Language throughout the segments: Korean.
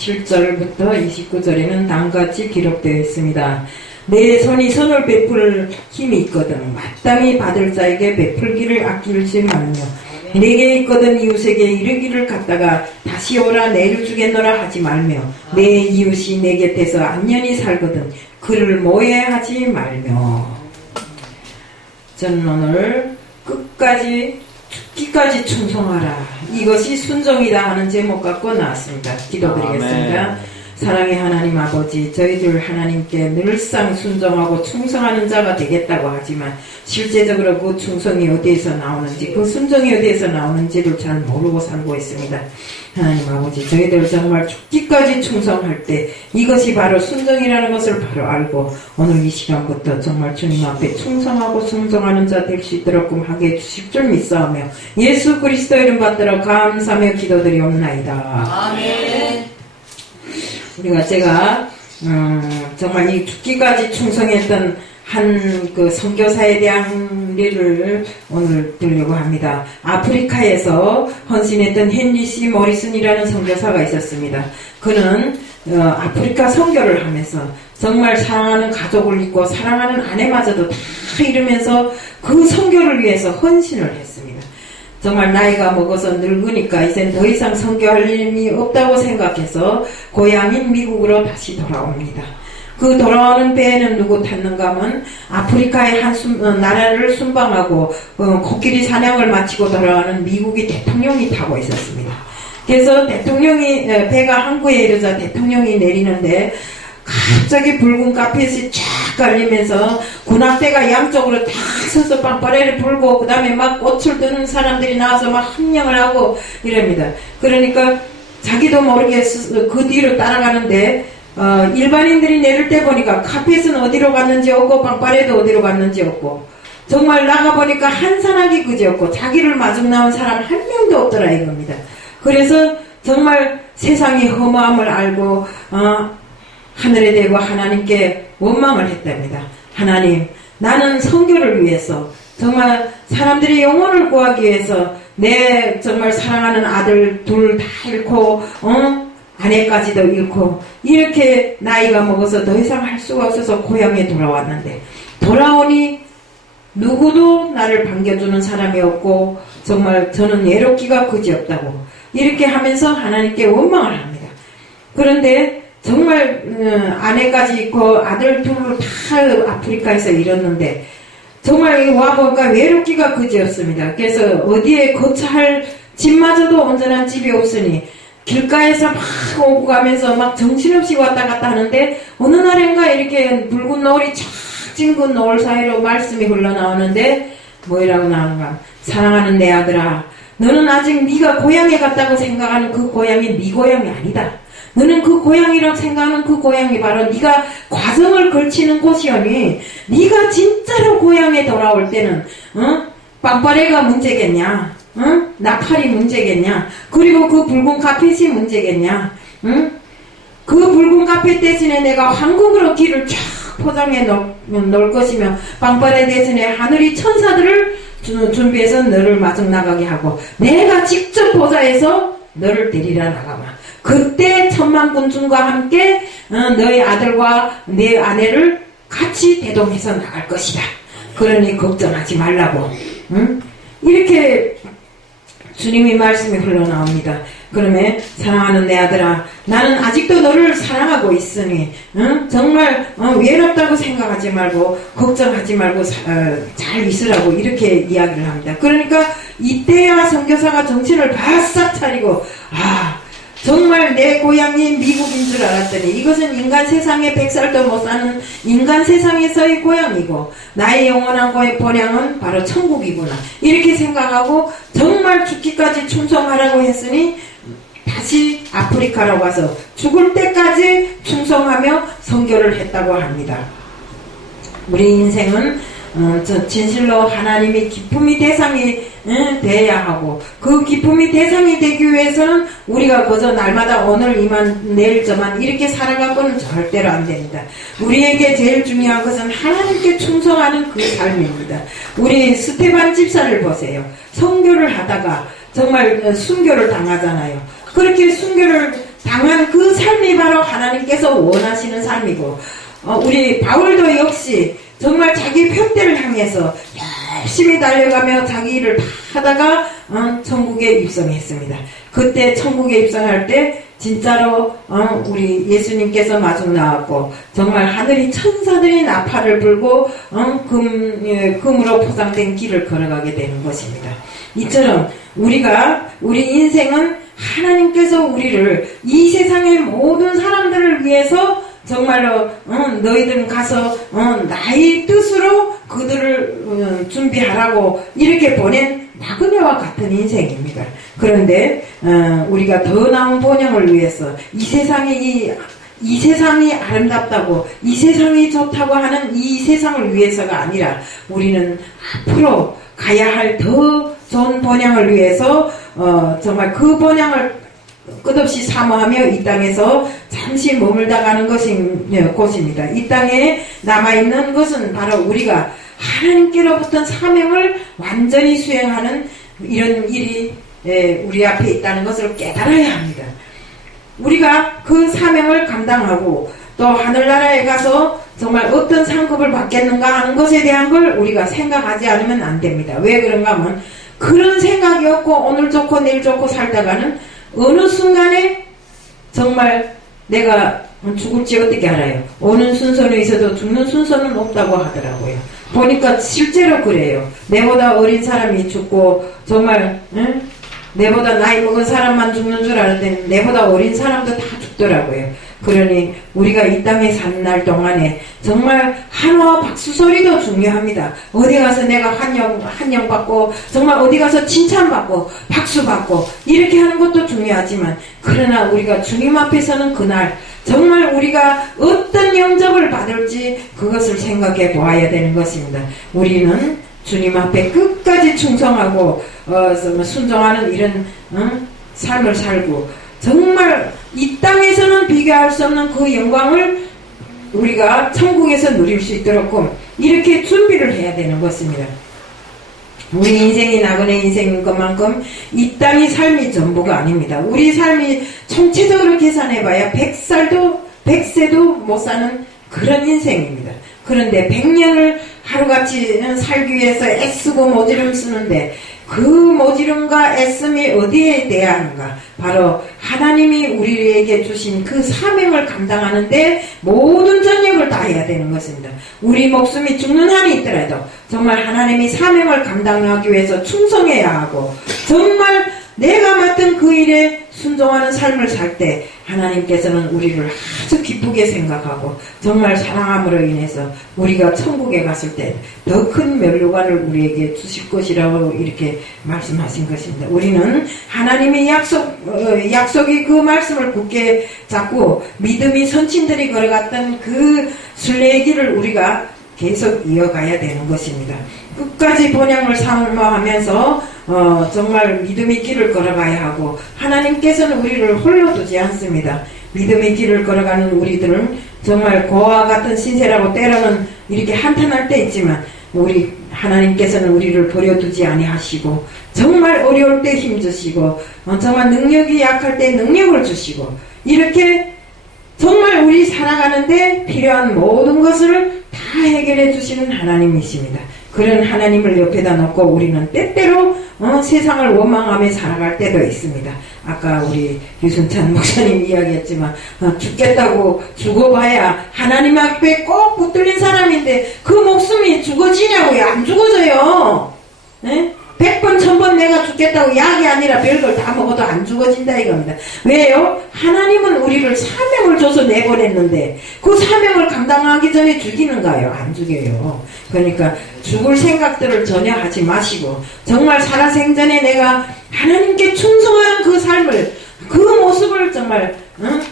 17절부터 29절에는 다음같이 기록되어 있습니다. 내 손이 선을 베풀 힘이 있거든 마땅히 받을 자에게 베풀기를 아끼지 말며 내게 있거든 이웃에게 이르기를 갖다가 다시 오라 내일 주겠노라 하지 말며 내 이웃이 내 곁에서 안전히 살거든 그를 모해하지 말며. 저는 오늘 죽기까지 충성하라 이것이 순종이다 하는 제목 갖고 나왔습니다. 기도드리겠습니다. 아멘. 사랑의 하나님 아버지, 저희들 하나님께 늘상 순종하고 충성하는 자가 되겠다고 하지만 실제적으로 그 충성이 어디에서 나오는지 그 순종이 어디에서 나오는지를 잘 모르고 살고 있습니다. 하나님 아버지, 저희들 정말 죽기까지 충성할 때 이것이 바로 순종이라는 것을 바로 알고 오늘 이 시간부터 정말 주님 앞에 충성하고 순종하는 자 될 수 있도록 하게 해주실 줄 믿사오며 예수 그리스도 이름 받들어 감사하며 기도드리옵나이다. 아멘. 제가 정말 이 죽기까지 충성했던 한 그 선교사에 대한 일을 오늘 들려고 합니다. 아프리카에서 헌신했던 헨리 C. 모리슨이라는 선교사가 있었습니다. 그는 아프리카 선교를 하면서 정말 사랑하는 가족을 잊고 사랑하는 아내마저도 다 잃으면서 그 선교를 위해서 헌신을 했습니다. 정말 나이가 먹어서 늙으니까 이젠 더 이상 선교할 힘이 없다고 생각해서 고향인 미국으로 다시 돌아옵니다. 그 돌아오는 배에는 누구 탔는가 하면 아프리카의 한 나라를 순방하고 코끼리 사냥을 마치고 돌아오는 미국의 대통령이 타고 있었습니다. 그래서 배가 항구에 이르자 대통령이 내리는데 갑자기 붉은 카펫이 쫙 깔리면서 군악대가 양쪽으로 다 서서 빵빠레를 불고 그 다음에 막 꽃을 드는 사람들이 나와서 막 함령을 하고 이럽니다. 그러니까 자기도 모르게 그 뒤로 따라가는데 일반인들이 내릴 때 보니까 카펫은 어디로 갔는지 없고 빵빠레도 어디로 갔는지 없고 정말 나가보니까 한 사람이 그지없고 자기를 마중 나온 사람 한 명도 없더라 이겁니다. 그래서 정말 세상의 허무함을 알고 하늘에 대고 하나님께 원망을 했답니다. 하나님, 나는 선교를 위해서 정말 사람들이 영혼을 구하기 위해서 내 정말 사랑하는 아들 둘 다 잃고 아내까지도 잃고 이렇게 나이가 먹어서 더 이상 할 수가 없어서 고향에 돌아왔는데 돌아오니 누구도 나를 반겨주는 사람이 없고 정말 저는 외롭기가 그지없다고 이렇게 하면서 하나님께 원망을 합니다. 그런데 정말 아내까지 있고 아들 둘을 다 아프리카에서 잃었는데 정말 와보니까 외롭기가 그지없습니다. 그래서 어디에 거처할 집마저도 온전한 집이 없으니 길가에서 막 오고 가면서 막 정신없이 왔다 갔다 하는데 어느 날인가 이렇게 붉은 노을이 쫙 진 그 노을 사이로 말씀이 흘러나오는데 뭐라고 나오는가? 사랑하는 내 아들아, 너는 아직 네가 고향에 갔다고 생각하는 그 고향이 네 고향이 아니다. 너는 그 고향이라고 생각하는 그 고향이 바로 네가 과정을 걸치는 곳이오니 네가 진짜로 고향에 돌아올 때는 빵빠레가 문제겠냐? 나팔이 문제겠냐? 그리고 그 붉은 카펫이 문제겠냐? 그 붉은 카펫 대신에 내가 황금으로 길을 쫙 포장해 놓을 것이며 빵빠레 대신에 하늘이 천사들을 준비해서 너를 마중 나가게 하고 내가 직접 보좌해서 너를 데리러 나가마. 그때 천만 군중과 함께 너의 아들과 내 아내를 같이 대동해서 나갈 것이다. 그러니 걱정하지 말라고. 이렇게 주님의 말씀이 흘러나옵니다. 그러면 사랑하는 내 아들아, 나는 아직도 너를 사랑하고 있으니 정말 외롭다고 생각하지 말고 걱정하지 말고 잘 있으라고 이렇게 이야기를 합니다. 그러니까 이때야 선교사가 정신을 바싹 차리고 정말 내 고향이 미국인 줄 알았더니 이것은 인간 세상에 100살도 못 사는 인간 세상에서의 고향이고 나의 영원한 본향은 바로 천국이구나 이렇게 생각하고 정말 죽기까지 충성하라고 했으니 다시 아프리카로 와서 죽을 때까지 충성하며 선교를 했다고 합니다. 우리 인생은 진실로 하나님이 기쁨의 대상이 돼야 하고 그 기쁨의 대상이 되기 위해서는 우리가 그저 날마다 오늘 이만 내일 저만 이렇게 살아가고는 절대로 안 됩니다. 우리에게 제일 중요한 것은 하나님께 충성하는 그 삶입니다. 우리 스테반 집사를 보세요. 선교를 하다가 정말 순교를 당하잖아요. 그렇게 순교를 당한 그 삶이 바로 하나님께서 원하시는 삶이고, 우리 바울도 역시 정말 자기 편대를 향해서 열심히 달려가며 자기 일을 다 하다가 천국에 입성했습니다. 그때 천국에 입성할 때 진짜로 우리 예수님께서 마중 나왔고, 정말 하늘이 천사들이 나팔을 불고 금으로 포장된 길을 걸어가게 되는 것입니다. 이처럼 우리 인생은 하나님께서 우리를 이 세상의 모든 사람들을 위해서 정말로 너희들은 가서 나의 뜻으로 그들을 준비하라고 이렇게 보낸 나그네와 같은 인생입니다. 그런데 우리가 더 나은 번영을 위해서 이 세상이 아름답다고, 이 세상이 좋다고 하는 이 세상을 위해서가 아니라, 우리는 앞으로 가야 할 더 좋은 번영을 위해서 정말 그 번영을 끝없이 사모하며 이 땅에서 잠시 머물다 가는 곳입니다. 이 땅에 남아있는 것은 바로 우리가 하나님께로부터 사명을 완전히 수행하는 이런 일이 우리 앞에 있다는 것을 깨달아야 합니다. 우리가 그 사명을 감당하고 또 하늘나라에 가서 정말 어떤 상급을 받겠는가 하는 것에 대한 걸 우리가 생각하지 않으면 안 됩니다. 왜 그런가 하면, 그런 생각이 없고 오늘 좋고 내일 좋고 살다가는 어느 순간에 정말 내가 죽을지 어떻게 알아요? 오는 순서는 있어도 죽는 순서는 없다고 하더라고요. 보니까 실제로 그래요. 내보다 어린 사람이 죽고, 정말 내보다 나이 먹은 사람만 죽는 줄 알았더니 내보다 어린 사람도 다 죽더라고요. 그러니 우리가 이 땅에 사는 날 동안에 정말 한화와 박수 소리도 중요합니다. 어디 가서 내가 환영 받고, 정말 어디 가서 칭찬받고 박수 받고 이렇게 하는 것도 중요하지만, 그러나 우리가 주님 앞에서는 그날 정말 우리가 어떤 영접을 받을지 그것을 생각해 보아야 되는 것입니다. 우리는 주님 앞에 끝까지 충성하고 순종하는 이런 삶을 살고, 정말 이 땅에서는 비교할 수 없는 그 영광을 우리가 천국에서 누릴 수 있도록 이렇게 준비를 해야 되는 것입니다. 우리 인생이 나그네 인생인 것만큼 이 땅이 삶이 전부가 아닙니다. 우리 삶이 총체적으로 계산해봐야 100세도 못 사는 그런 인생입니다. 그런데 100년을 하루같이 살기 위해서 애쓰고 모지름 쓰는데, 그 모지름과 애씀이 어디에 대야 하는가? 바로 하나님이 우리에게 주신 그 사명을 감당하는데 모든 전력을 다해야 되는 것입니다. 우리 목숨이 죽는 한이 있더라도 정말 하나님이 사명을 감당하기 위해서 충성해야 하고, 정말 내가 맡은 그 일에 순종하는 삶을 살 때 하나님께서는 우리를 아주 기쁘게 생각하고 정말 사랑함으로 인해서 우리가 천국에 갔을 때 더 큰 면류관을 우리에게 주실 것이라고 이렇게 말씀하신 것입니다. 우리는 하나님의 약속이 그 말씀을 굳게 잡고 믿음이 선친들이 걸어갔던 그 순례의 길을 우리가 계속 이어가야 되는 것입니다. 끝까지 번영을 사모하면서 정말 믿음의 길을 걸어가야 하고, 하나님께서는 우리를 홀로 두지 않습니다. 믿음의 길을 걸어가는 우리들은 정말 고와 같은 신세라고 때로는 이렇게 한탄할 때 있지만, 우리 하나님께서는 우리를 버려두지 아니하시고 정말 어려울 때 힘주시고 정말 능력이 약할 때 능력을 주시고, 이렇게 정말 우리 살아가는데 필요한 모든 것을 다 해결해 주시는 하나님이십니다. 그런 하나님을 옆에다 놓고 우리는 때때로 세상을 원망하며 살아갈 때도 있습니다. 아까 우리 유순찬 목사님 이야기했지만 죽겠다고 죽어봐야 하나님 앞에 꼭 붙들린 사람인데 그 목숨이 죽어지냐고요? 안 죽어져요. 네? 100번 1000번 내가 죽겠다고 약이 아니라 별걸 다 먹어도 안 죽어진다 이겁니다. 왜요? 하나님은 우리를 사명을 줘서 내보냈는데 그 사명을 감당하기 전에 죽이는가요? 안 죽여요. 그러니까 죽을 생각들을 전혀 하지 마시고 정말 살아생전에 내가 하나님께 충성하는 그 삶을, 그 모습을 정말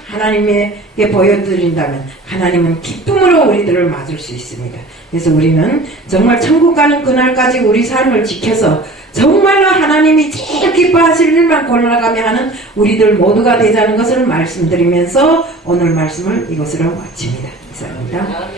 하나님에게 보여드린다면 하나님은 기쁨으로 우리들을 맞을 수 있습니다. 그래서 우리는 정말 천국 가는 그날까지 우리 삶을 지켜서 정말로 하나님이 제일 기뻐하실 일만 골라가며 하는 우리들 모두가 되자는 것을 말씀드리면서 오늘 말씀을 이것으로 마칩니다. 감사합니다.